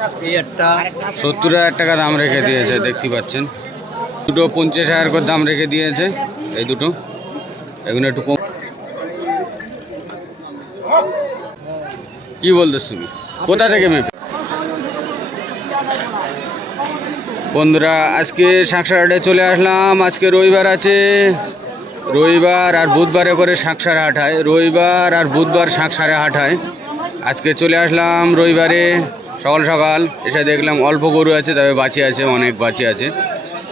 70,000 টাকা দাম রেখে দিয়েছে, দেখতে পাচ্ছেন। দুটো 50,000 করে দাম রেখে দিয়েছে, এই দুটো। এগুলো একটু কম। কি বলতেছ তুমি? কোথা থেকে মেপে? বন্ধুরা, আজকে শাঁকসারহাটে চলে আসলাম। আজকে রবিবার আছে, রবিবার আর বুধবারে করে শাঁকসার হাট হয়। রবিবার আর বুধবার শাঁকসারে হাট হয়। আজকে চলে আসলাম রবিবারে সকাল সকাল, এসে দেখলাম অল্প গরু আছে, তবে বাঁচি আছে, অনেক বাঁচি আছে।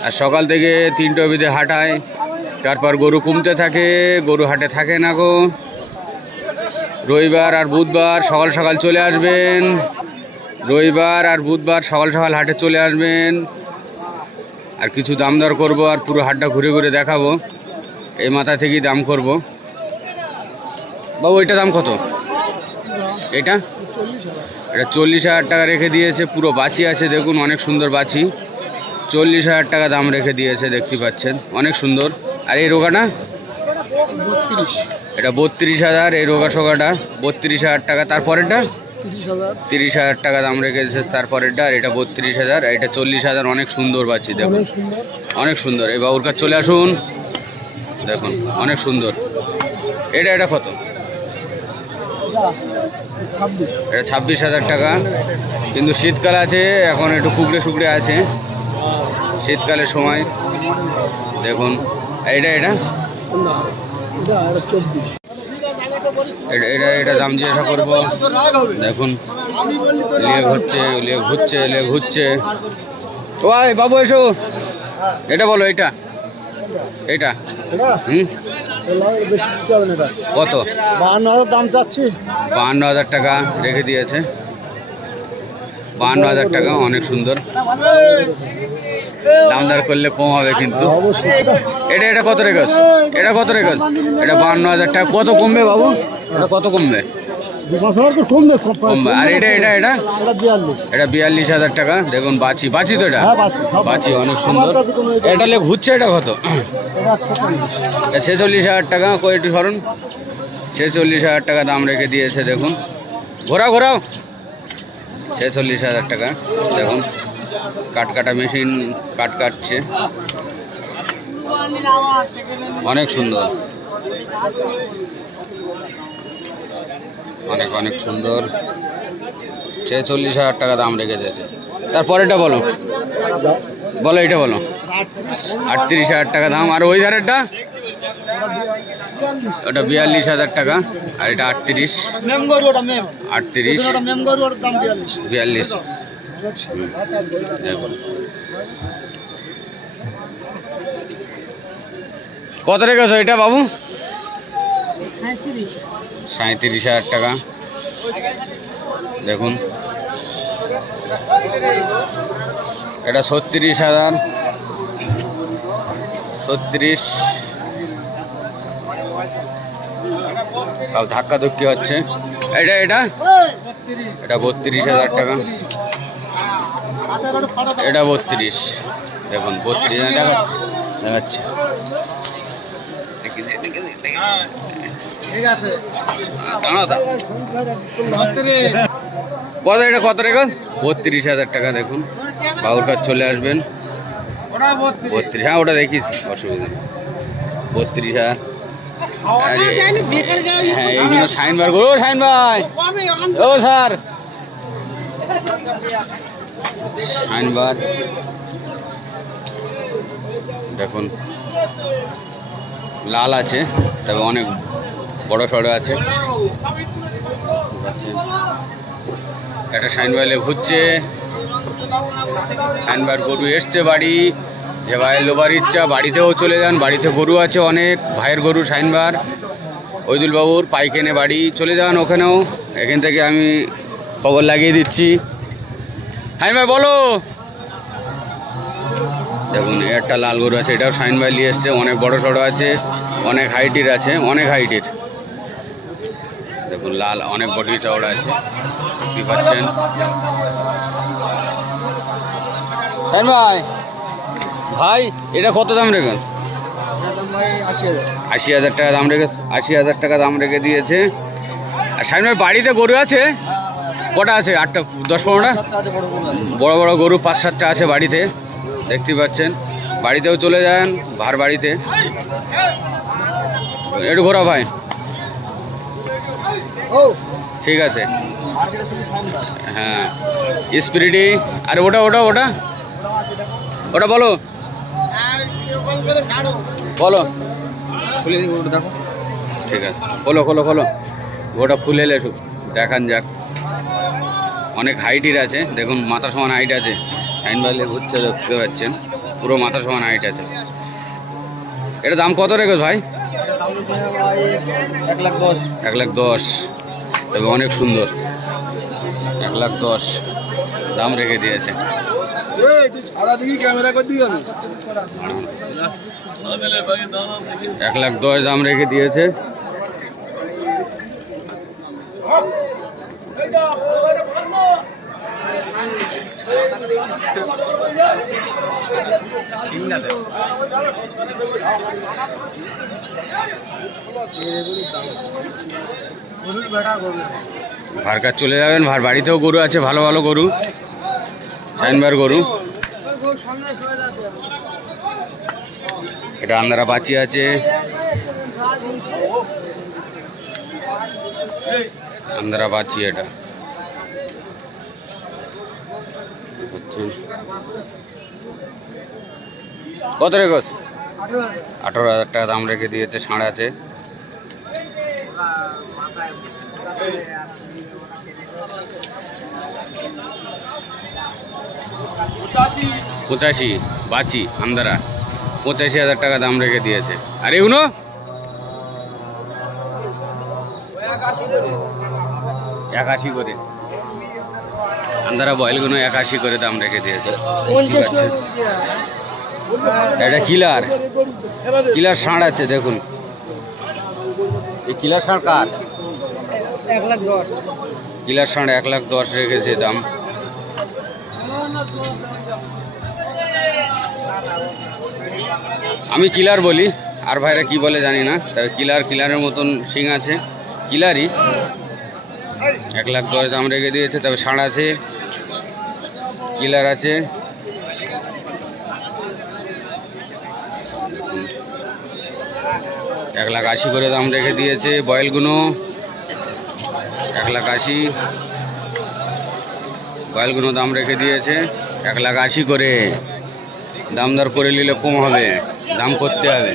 আর সকাল থেকে 3টে অবধি হাট হয়, তারপর গরু কমতে থাকে, গরু হাটে থাকে না গো। রবিবার আর বুধবার সকাল সকাল চলে আসবেন, রবিবার আর বুধবার সকাল সকাল হাটে চলে আসবেন। আর কিছু দাম দর করবো, আর পুরো হাটটা ঘুরে ঘুরে দেখাবো। এই মাথা থেকেই দাম করব। বাবু, এটা দাম কত? এটা 40,000 টাকা রেখে দিয়েছে। পুরো বাছি আছে, দেখুন, অনেক সুন্দর বাছি। 40,000 টাকা দাম রেখে দিয়েছে, দেখতে পাচ্ছেন, অনেক সুন্দর। আর এই রোগাটা? এটা 32,000, এই রোগা সোগাটা 32,000 টাকা। তারপরেরটা 30,000 টাকা দাম রেখে দিয়েছে, তারপরেরটা। আর এটা 32,000, আর এটা 40,000। অনেক সুন্দর বাছি, দেখুন, অনেক সুন্দর। এই বাবুর কাছে চলে আসুন, দেখুন, অনেক সুন্দর। এটা কত? এটা 26,000 টাকা। কিন্তু শীতকাল আছে, এখন একটু কুকড়ে শুকড়ে আছে, শীতকালের সময়। দেখুন, এটা এটা দাম জিজ্ঞাসা করবো। দেখুন, লেগ হচ্ছে। ওই বাবু, এসো, এটা বলো। এটা কত? 52,000 দাম চাচ্ছি। 52,000 টাকা রেখে দিয়েছে, 52,000 টাকা। অনেক সুন্দর, দামদার করলে কম হবে কিন্তু। এটা কত রেখেছ? এটা 52,000 টাকা। কত কমবে বাবু? এটা কত কমবে? কমবে। আর এটা 42,000 টাকা। দেখুন, বাছি তো, এটা বাছি, অনেক সুন্দর। এটা লেগ ঘুরছে, এটা কত? 46,000 টাকা। কই একটু সরুন। 46,000 টাকা দাম রেখে দিয়েছে, দেখুন। ঘোরাও। 46,000 টাকা। দেখুন, কাটা মেশিন কাটছে, অনেক সুন্দর, অনেক সুন্দর। 46,000 টাকা দাম রেখে দিয়েছে। তারপর এটা বলো, এটা বলো। 38,000 টাকা দাম। আর ওই ধারেরটা? ওটা 42,000 টাকা। আর এটা 38। 42। কত রেখেছো এটা বাবু? 37,000 টাকা। দেখুন, এটা 36,000। 36। ধাক্কা ধুক্কি হচ্ছে। এটা 32,000 টাকা। এটা 32। দেখুন, 32,000 টাকা দেখাচ্ছে। কত রেখা? 32,000 টাকা। দেখুন, বাবুর কাছে চলে আসবেন। 32। হ্যাঁ, ওটা দেখিস, অসুবিধা নেই। 32,000। হ্যাঁ, এই জন্য শাইনবার করো। শাইন ভাই, ও স্যার, শাইনবার। দেখুন, লাল আছে, তবে অনেক বড় সড়ো আছে। একটা শাইনবার ঘুরছে। শাইনবার গরু এসছে বাড়ি। যে ভাইয়ের লোবার ইচ্ছা, বাড়িতেও চলে যান, বাড়িতে গরু আছে অনেক। ভাইয়ের গরু শাইনবার, ওইদুল বাবুর পাইকেনে বাড়ি, চলে যান ওখানেও। এখান থেকে আমি খবর লাগিয়ে দিচ্ছি। শাইন ভাই বলো। দেখুন, একটা লাল গরু আছে, এটাও শাইন ভাই নিয়ে এসছে। অনেক বড় সড়ো আছে, অনেক হাইটের আছে, অনেক হাইটের। দেখুন, লাল, অনেক বডি চওড়া আছে, দেখতে পাচ্ছেন। শাইন ভাই, এটা কত দাম রেখেন? 80,000 টাকা দাম রেখে 80,000 টাকা দাম রেখে দিয়েছে। আর শাইন ভাই, বাড়িতে গরু আছে কটা আছে? 8টা 10-15টা বড় বড় গরু 5-7টা আছে বাড়িতে, দেখতে পাচ্ছেন। বাড়িতেও চলে যান ভার বাড়িতে। একটু ঘোরা ভাই, ঠিক আছে। হ্যাঁ স্পিরিটি। আর ওটা ওটা ওটা ওটা বলো বলো, খুলে দিই ওটা, দেখো। ঠিক আছে, খোলো খোলো খোলো, ওটা খুলে এলে দেখান যাক। অনেক হাইটের আছে, দেখুন মাথা সমান হাইট আছে। হ্যান্ড বালে ঘুরছে, দেখতে পাচ্ছেন, পুরো মাথা সমান হাইট আছে। এটা দাম কত রেখো ভাই? 1,10,000। তবে অনেক সুন্দর, 1,10,000 দাম রেখে দিয়েছে। 1,10,000 দাম রেখে দিয়েছে। ভার কাজ চলে যাবেন। ভার বাড়িতেও গরু আছে, ভালো ভালো গরু, সাইনবার গরু। এটা আন্দারা বাঁচি আছে, আন্দারা বাঁচি। এটা কত রেখেছ? 18,000 টাকা দাম রেখে দিয়েছে। ষাঁড় আছে, পঁচাশি বাঁচি আন্দারা, 85,000 টাকা দাম রেখে দিয়েছে। আর এগুলো 81 করে আন্দারা বয়েলগুলো 81 করে দাম রেখে দিয়েছে। এটা কিলার কিলার ষাঁড় আছে, দেখুন। এই কিলার ষাঁড় কার? 1,10,000। কিলার ষাঁড় 1,10,000 রেখেছে দাম। আমি কিলার বলি, আর ভাইরা কি বলে জানি না। তবে কিলারের মতন শিং আছে, কিলারই। 1,10,000 দাম রেখে দিয়েছে। তবে ষাঁড় আছে, কিলার আছে। 1,80,000 করে দাম রেখে দিয়েছে বয়েলগুলো। 1,80,000 বয়েলগুলো দাম রেখে দিয়েছে। 1,80,000 করে দাম দর করে নিলে কম হবে, দাম করতে হবে।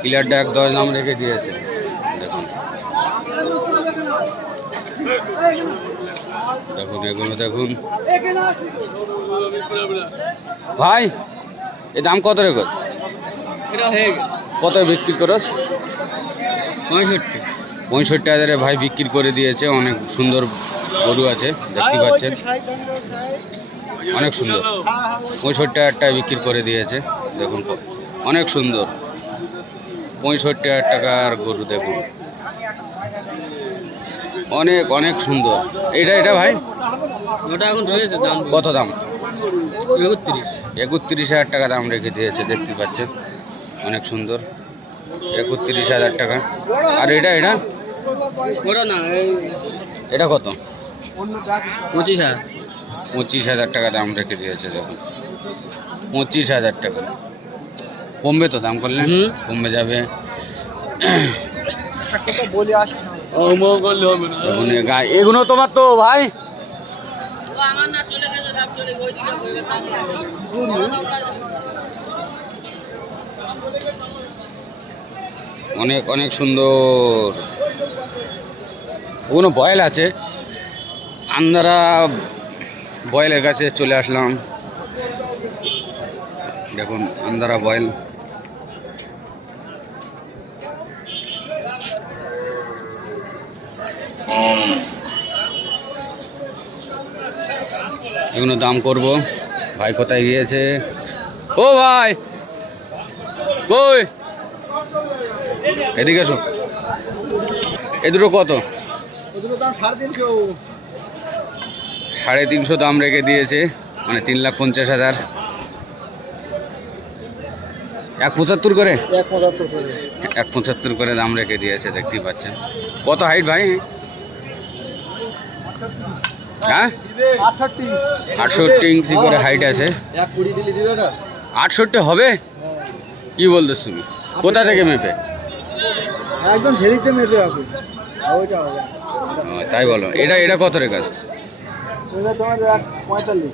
কিলারটা 1,10,000 দাম রেখে দিয়েছে, দেখুন। দেখুন এগুলো দেখুন ভাই, এ দাম কত রেখো? কত বিক্রি করস? 65,000 ভাই বিক্রি করে দিয়েছে। অনেক সুন্দর গরু আছে, দেখতে পাচ্ছেন, অনেক সুন্দর। 65,000 টাকা বিক্রি করে দিয়েছে, দেখুন অনেক সুন্দর। 65,000 টাকার গরু, দেখুন অনেক অনেক সুন্দর। এটা ভাই ওটা এখন রয়েছে দাম কত দাম? 31,000 টাকা দাম রেখে দিয়েছে, দেখতে পাচ্ছেন, অনেক সুন্দর। 31,000 টাকা। আর এটা ওটা না, এটা কত? 25,000। 25,000 টাকা দাম রেখে দিয়েছে, দেখুন 25,000 টাকা। কমবে তো দাম করলে? কমবে যাবে। দেখুন এগুলো তোমার তো ভাই, অনেক অনেক সুন্দর। ওগুলো বয়েল আছে, আন্দারা বয়েলের কাছে চলে আসলাম। দেখুন আন্দারা বয়েল, এগুলো দাম করব। ভাই কোথায় গিয়েছে? ও ভাই কই, এদিকে এসো। এ দুটো কত? 350 দাম রেখে দিয়েছে, মানে 3,50,000। 1,75 করে 1,75 করে দাম রেখে দিয়েছে, দেখতেই পাচ্ছেন। কত হাইট ভাই? হ্যাঁ 68 ইঞ্চি করে হাইট আছে। 68 হবে কি বলতেছ তুমি? কোথা থেকে মেপে? একদম ঝেড়িতে মেপে হবে। তাই বলো। এটা এটা কত রেখে আছে? এটা তোমার 45।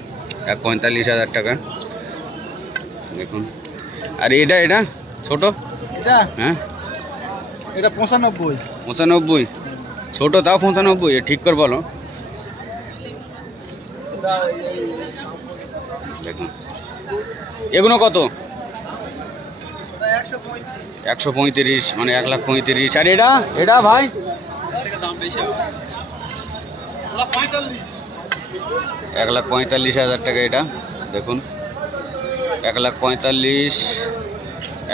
45,000 টাকা দেখুন। আর এটা এটা ছোট? এটা হ্যাঁ এটা 95। 95? ছোট তাও 95? ঠিক করে বলো। দেখুন এগুলো কত? 135, মানে 1,35,000। আর এটা এটা ভাই 1,45,000 টাকা এটা দেখুন। 1,45,000,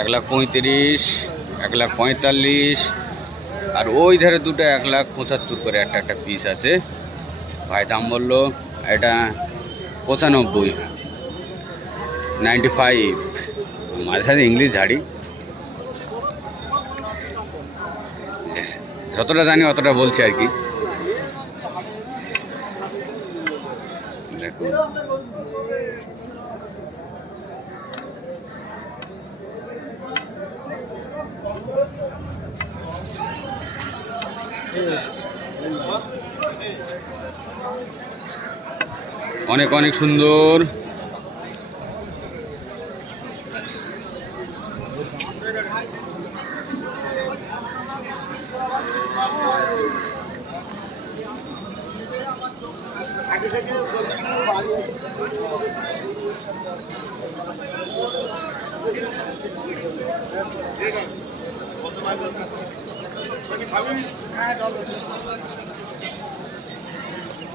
1,35,000, 1,45,000। আর ওই ধারে দুটো 1,75,000 করে একটা একটা পিস আছে। ভাই দাম বললো এটা 95, 95। মাঝে সাথে ইংলিশ ঝাড়ি, যতটা জানি অতটা বলছি আর কি। দেখুন অনেক অনেক সুন্দর।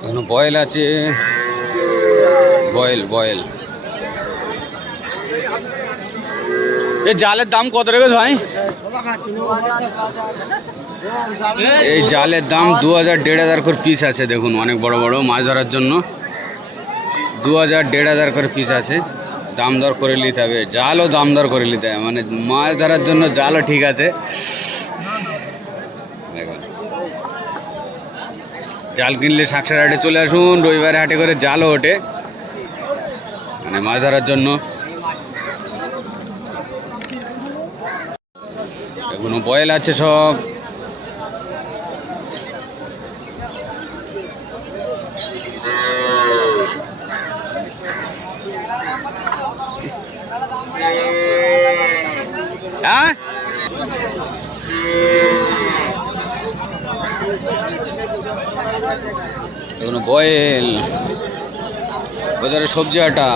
এখনো বয়েল আছে, বয়েল বয়েল। এই জালের দাম কত রেখেছে ভাই? এই জালের দাম 2,000, 1,500 করে পিস আছে। দেখুন অনেক বড় বড় মাছ ধরার জন্য 2,000, 1,500 করে পিস আছে। দাম দর করে নিতে হবে, জালও দাম দর করে নিতে হবে। মানে মাছ ধরার জন্য জালও ঠিক আছে। দেখুন জাল কিনলে শাকসার হাটে চলে আসুন, রবিবারে হাটে করে জালও ওঠে মানে মাছ ধরার জন্য। এগুলো বয়েল আছে সব। হ্যাঁ এগুলো বয়েল। ওদের সবজি আটা।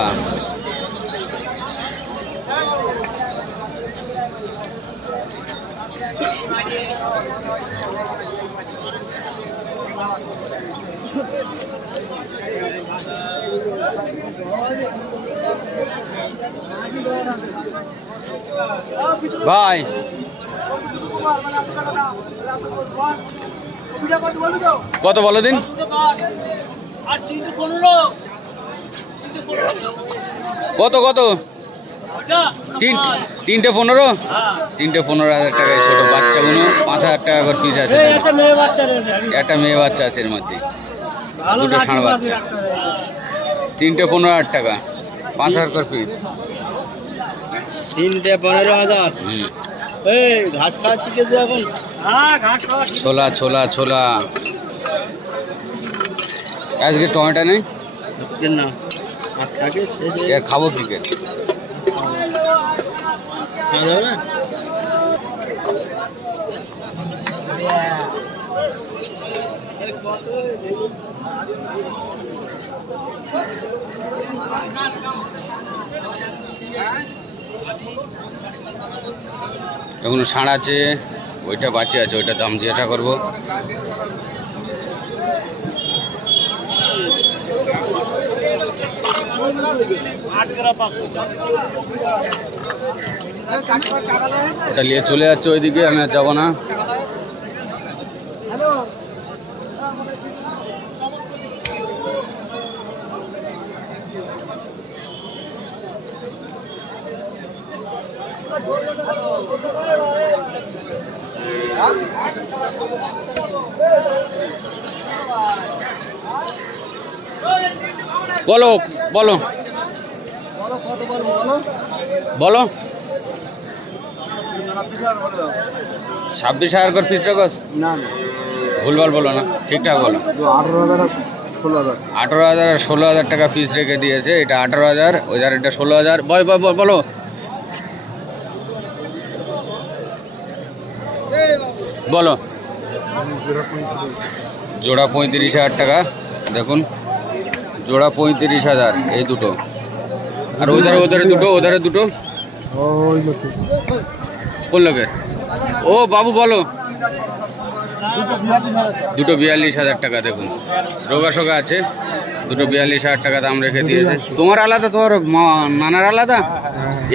ভাই কত বলো দিন? কত কত? 3টে 15? 3টে 15,000 টাকা। ছোট বাচ্চাগুলো 5,000 টাকা করে পিস আছে। একটা মেয়ে বাচ্চা আছে এর মধ্যে, দুটো ষাঁড় বাচ্চা। 3টে 15,000 টাকা, 5,000 করে পিস। 3টে 15,000। এই ঘাস খাওয়া শিখেছে এখন। ছোলা ছোলা ছোলা। আজকে টমেটো নেই, আজকে না থাকে এর খাবো কি করে? খাওয়া যাবে না। এখনো ষাঁড় আছে, ওইটা বাঁচে আছে, ওইটা দাম জিজ্ঞাসা করবো। ওটা নিয়ে চলে যাচ্ছে ওইদিকে, আমি আর যাবো না। বলো বলো বলো 26,000 করে পিস রাখোস? না ভুলভাল বলো না, ঠিকঠাক বলো। 18,000 আর 16,000 টাকা পিস রেখে দিয়েছে। এটা 18,000, ওই ধার এটা 16,000। বলো বলো। জোড়া 35,000 টাকা, দেখুন জোড়া 35,000 এই দুটো। আর ওধারে দুটো কোন লোকের? ও বাবু বলো। দুটো 42,000 টাকা, দেখুন রোগা সোগা আছে। দুটো 42,000 টাকা দাম রেখে দিয়েছে। তোমার আলাদা, তোমার নানার আলাদা?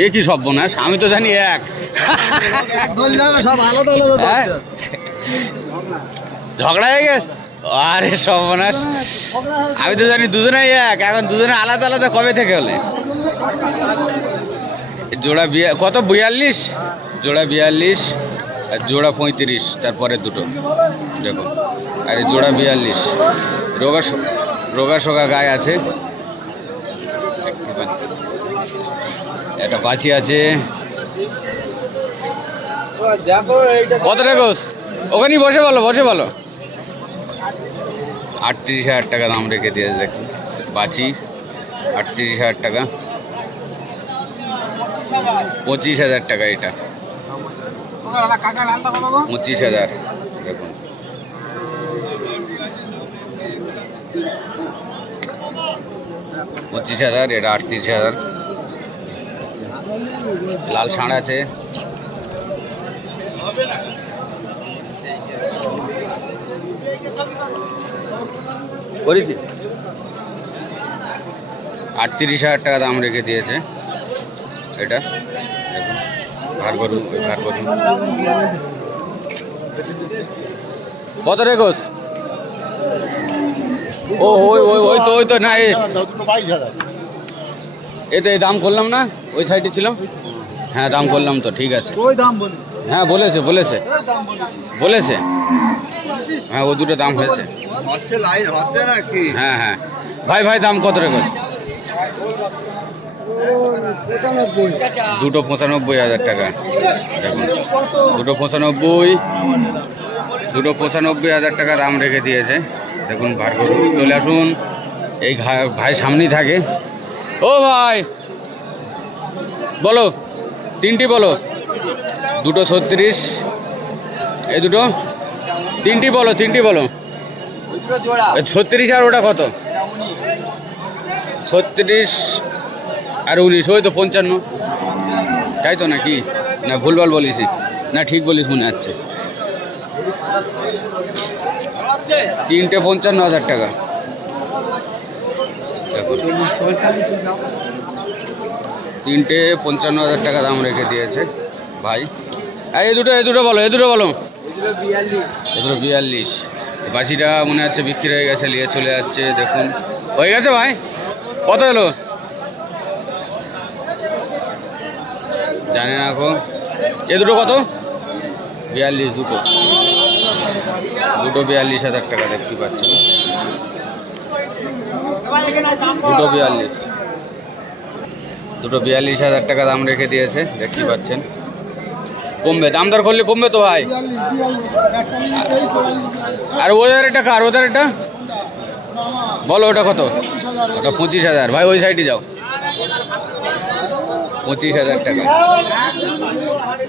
এ কি সর্বনাশ, আমি তো জানি এক। সব আলাদা আলাদা। হ্যাঁ? ঝগড়া হয়ে গেছে? আরে সর্বনাশ, আমি তো জানি দুজনেই এক। এখন দুজনে আলাদা আলাদা কবে থেকে হলে? জোড়া কত? 42? জোড়া 42 আর জোড়া 35, তারপরে দুটো দেখুন। আর এই জোড়া 42। রোগা সোগা গায়ে আছে, একটা বাছি আছে। কত রেখোস? ওখানেই বসে বলো 38,000 টাকা দাম রেখে দিয়েছে, দেখুন বাছি 38,000 টাকা। 25,000 টাকা এটা, 25,000 দেখুন। $25,000, এটা 38,000। লাল ষাঁড় আছে, করেছি। 38,000 টাকা দাম রেখে দিয়েছে এটা, দেখুন ভার করুন। কত রেখোস? ও ওই তো না, এই তো এই দাম করলাম না, ওই সাইডে ছিলাম। হ্যাঁ দাম করলাম তো, ঠিক আছে। হ্যাঁ বলেছে। হ্যাঁ ও দুটো দাম হয়েছে। হ্যাঁ ভাই দাম কত রেখোস? দুটো 95,000 টাকা, দেখুন দুটো 95,000 টাকা দাম রেখে দিয়েছে, দেখুন ভার করুন। চলে আসুন, এই ভাই সামনেই থাকে। ও ভাই বলো, তিনটি বলো। দুটো 36, এই দুটো তিনটি বলো 36। আর ওটা কত? 36 আর 19, ওই তো 55, তাই তো নাকি? না ভুলভাল বলিস? না ঠিক বলিস মনে হচ্ছে। তিনটে 55,000 টাকা, দেখুন তিনটে 55,000 টাকা দাম রেখে দিয়েছে ভাই। আর এই দুটো বলো। এ দুটো 42। বাসিটা মনে হচ্ছে বিক্রি হয়ে গেছে, নিয়ে চলে যাচ্ছে, দেখুন হয়ে গেছে ভাই। কত এলো জানি না এখন। এ দুটো কত? 42, দুটো 42,000 টাকা দেখতে পাচ্ছেন। দুটো 42,000 টাকা দাম রেখে দিয়েছে, দেখতে পাচ্ছেন। কমবে, দাম দর করলে কমবে তো ভাই। আর ওদের এটা বলো, ওটা কত? ওটা 25,000 ভাই, ওই সাইডে যাও। 25,000 টাকা,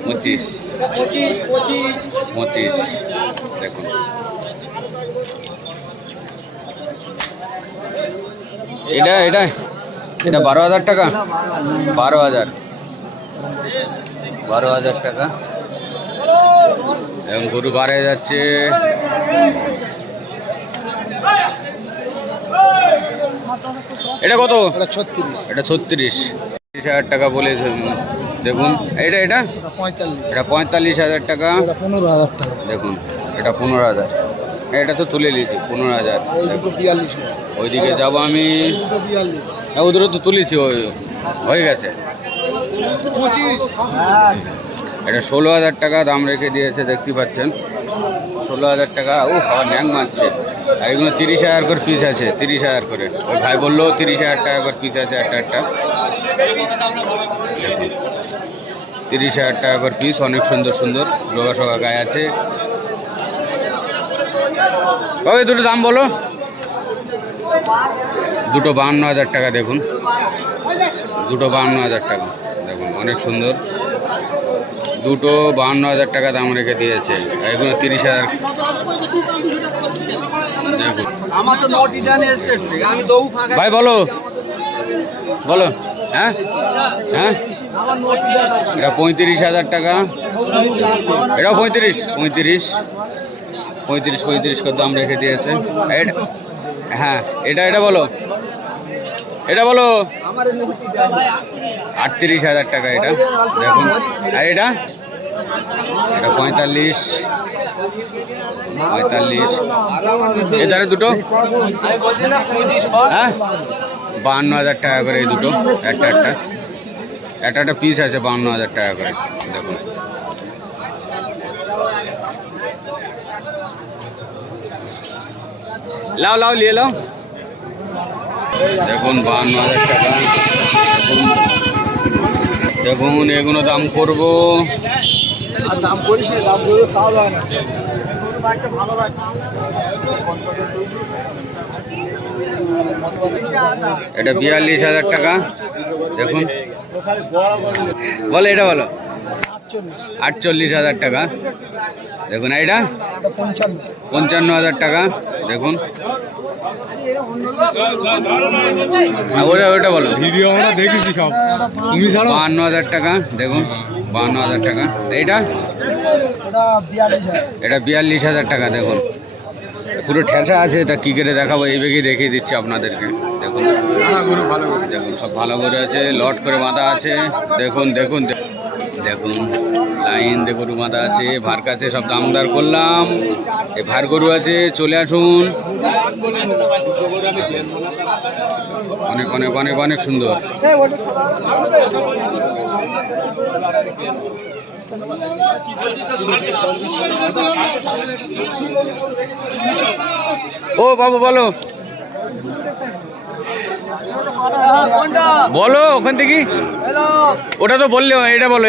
25 দেখুন। এটা 12,000 টাকা, 12,000 টাকা। এবং গরু বাড়ে যাচ্ছে। এটা কত? এটা 36,000 টাকা বলেছে, দেখুন। এটা 45,000 টাকা, 15,000 টাকা, দেখুন এটা 15,000। এটা তো তুলে নিয়েছি 15,000। ওইদিকে যাবো আমি, ওদেরও তো তুলেছি, হয়ে গেছে। এটা 16,000 টাকা দাম রেখে দিয়েছে, দেখতে পাচ্ছেন 16,000 টাকা। ও আবার ন্যাং মারছে। আর এগুলো 30,000 করে পিস আছে, 30,000 করে। ওই ভাই বললো 30,000 টাকা করে পিস আছে একটা একটা। 30,000 টাকা করে পিস, অনেক সুন্দর সুন্দর রোগা সোগা গায়ে আছে। ওই দুটো দাম বলো। দুটো 52,000 টাকা। দেখুন দুটো 52,000 টাকা। দেখুন অনেক সুন্দর, দুটো 52,000 টাকা দাম রেখে দিয়েছে। আর এগুলো 30,000। দেখুন আমার তো নোটি জানে স্টেট থেকে, আমি দৌ ফাঁকা ভাই বলো বলো। হ্যাঁ হ্যাঁ, আমার নোটি জানা। এটা 35,000 টাকা। এটাও 35 করে দাম রেখে দিয়েছে। হ্যাঁ, এটা বলো, এটা বলো। আমার নোটি জানা 38,000 টাকা এটা। দেখুন আর এটা 45। এধারে দুটো আমি বলছি না 25 হ্যাঁ 52,000 টাকা করে এই দুটো। একটা পিস আছে 52,000 টাকা করে। দেখুন লাও নিয়ে লাও। দেখুন 52,000 টাকা। দেখুন এগুলো দাম করবো আর দাম করিস না, দাম করে তাও হয় না। এটা 42,000 টাকা। দেখুন বলো, এটা বলো 48,000 টাকা। দেখুন এটা 55,000 টাকা। দেখুন ওটা বলো। ভিডিও আমরা দেখেছি সব, তুমি ছাড়ো। 52,000 টাকা। দেখুন 52,000 টাকা। এটা 42,000 টাকা। দেখুন পুরো ঠেসা আছে, তা কী করে দেখাবো, এই বেগে দেখিয়ে দিচ্ছি আপনাদেরকে। দেখুন দেখুন সব ভালো করে আছে, লট করে বাঁধা আছে। দেখুন দেখুন দেখুন লাইন দিয়ে গরু বাঁধা আছে। ভার কাছে সব দামদার করলাম। এই ভার গরু আছে, চলে আসুন। অনেক অনেক অনেক অনেক সুন্দর। ও বাবু বলো বলো ওখান থেকে। ওটা তো বললে, এটা বলো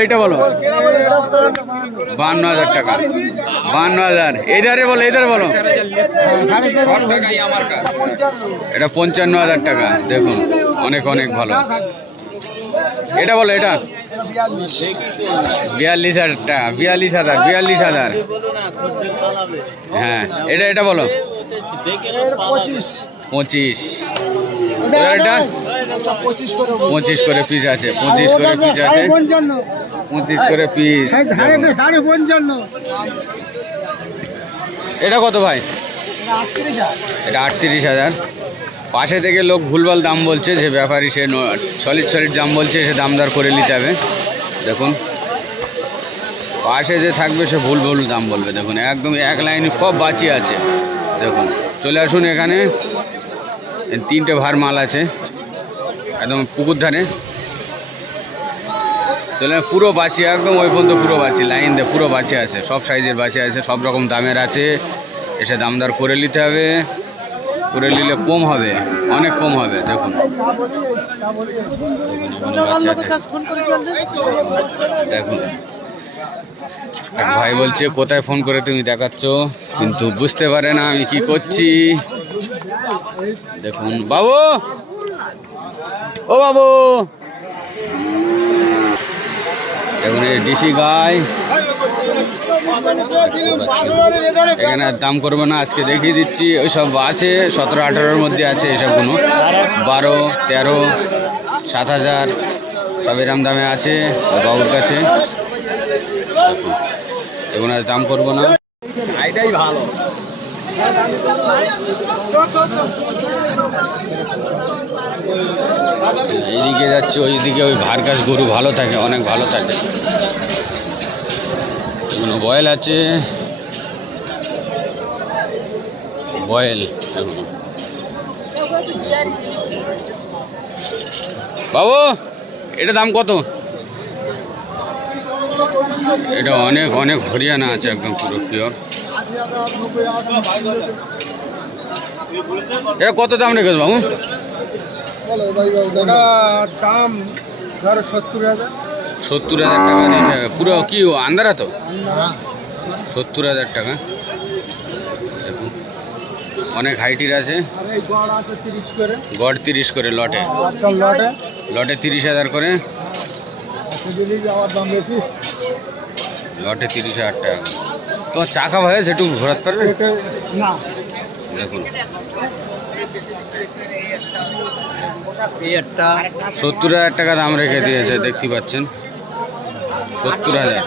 52,000 টাকা। 52,000। এইধারে বলো, বলো। এটা 55,000 টাকা। দেখুন অনেক অনেক ভালো। এটা বলো, এটা 42,000 টাকা। 42,000। হ্যাঁ এটা বলো 25। এটা 25 করে পিস আছে। 25 করে পিস আছে। 25 করে পিস। এটা কত ভাই? এটা 38,000। পাশে থেকে লোক ভুলভাল দাম বলছে, যে ব্যাপারী সে সলিড দাম বলছে, সে দামদার করে নিতে হবে। দেখুন পাশে যে থাকবে সে ভুল দাম বলবে। দেখুন একদম এক লাইনে সব বাঁচি আছে। দেখুন চলে আসুন এখানে। 3টে ভার মাল আছে একদম পুকুর ধারে। চলে পুরো বাঁচি, একদম ওই পর্যন্ত পুরো বাঁচি, লাইন দিয়ে পুরো বাঁচি আছে। সব সাইজের বাঁচি আছে, সব রকম দামের আছে। এসে দামদার করে নিতে হবে। করে নিলে কম হবে, অনেক কম হবে। দেখুন দেখুন এক ভাই বলছে কোথায় ফোন করে তুমি দেখাচ্ছ, কিন্তু বুঝতে পারে না আমি কি করছি। দেখুন বাবু, ও বাবু, দেখুন এই ডিসি গাই। এখানে দাম করবো না, আজকে দেখিয়ে দিচ্ছি। ওই সব আছে 17-18-র মধ্যে আছে। এসবগুলো 12, 13, 7,000 সব এরম দামে আছে বাবুর কাছে। এগুলো দাম করবো না। এটাই ভালো। এইদিকে যাচ্ছে, ওইদিকে ওই ভারকাস গরু ভালো থাকে, অনেক ভালো থাকে। এগুলো বয়েল আছে, বয়েল। বাবু এটা দাম কত? এটা অনেক অনেক হরিয়ানা আছে, একদম পুরো পিওর। এটা কত দাম রেখেছো বাবু? ওটা দাম ধরো 70,000। 70,000 টাকা নিতে হবে। পুরো কি আন্দারা তো? 70,000 টাকা। দেখুন অনেক হাইটির আছে। আর এই গড় আছে 30 করে। গড় 30 করে লটে। আজকাল লটে লটে 30,000 করে। আচ্ছা দিলি আমার দাম বেশি। লটে 30,000 টাকা। তোমার চা খাওয়া হয়েছে, একটু ঘোরাতে পারবে? এটা না দেখুন এই একটা 70,000 টাকা দাম রেখে দিয়েছে, দেখতে পাচ্ছেন 70,000।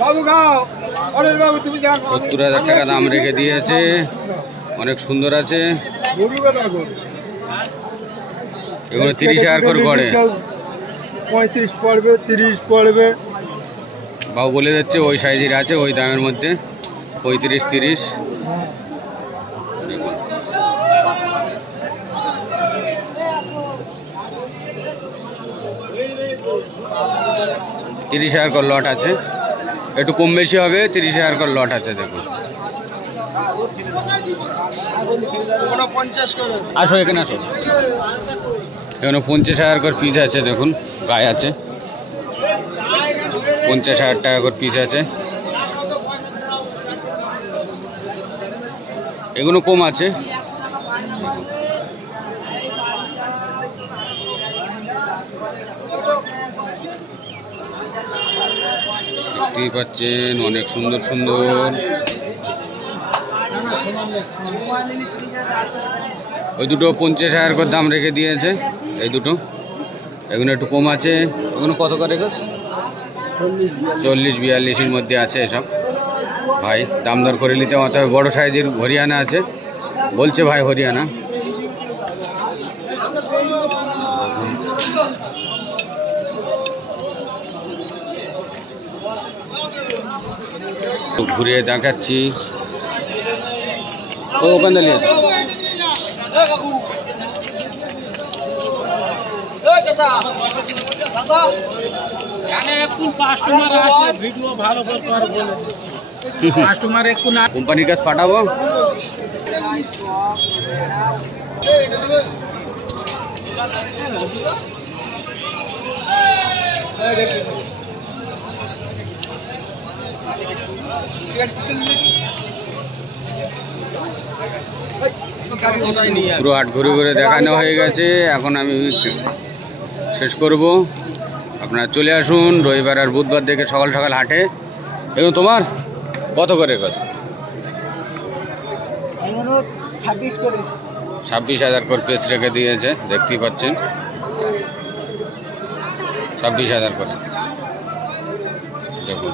বাবু খাও, অনিল বাবু তুমি যা 70,000 টাকা দাম রেখে দিয়েছে। অনেক সুন্দর আছে। এগুলো 30,000 করে গড়ে। 35 পড়বে, 30 পড়বে। বাবু বলে যাচ্ছে ওই সাইজের আছে, ওই দামের মধ্যে 35-30। দেখুন তিরিশ হাজার করে লট আছে, একটু কম বেশি হবে। 30,000 করে লট আছে। দেখুন আসো এখানে আসো। এখানে 50,000 করে পিস আছে। দেখুন গায়ে আছে 50,000 টাকা করে পিস আছে। এগুলো কম আছে। দেখতেই পাচ্ছেন অনেক সুন্দর সুন্দর। ওই দুটো 50,000 করে দাম রেখে দিয়েছে। এই দুটো এগুলো একটু কম আছে। এগুলো কত করে রেখেছে? 40-42-এর মধ্যে আছে এসব। ভাই দাম দর করে নিতে হতে হবে। বড়ো সাইজের হরিয়ানা আছে বলছে ভাই, হরিয়ানা। তো ঘুরিয়ে দেখাচ্ছি। ও ওখান থেকে নিয়ে কোম্পানির কাছে পাঠাবো। পুরো হাট ঘুরে ঘুরে দেখানো হয়ে গেছে। এখন আমি শেষ করব। আপনারা চলে আসুন রবিবার আর বুধবার দেখে সকাল সকাল হাটে। এগুলো তোমার কত করে? 26,000 করে পিস রেখে দিয়েছে, দেখতেই পাচ্ছেন 26,000 করে। দেখুন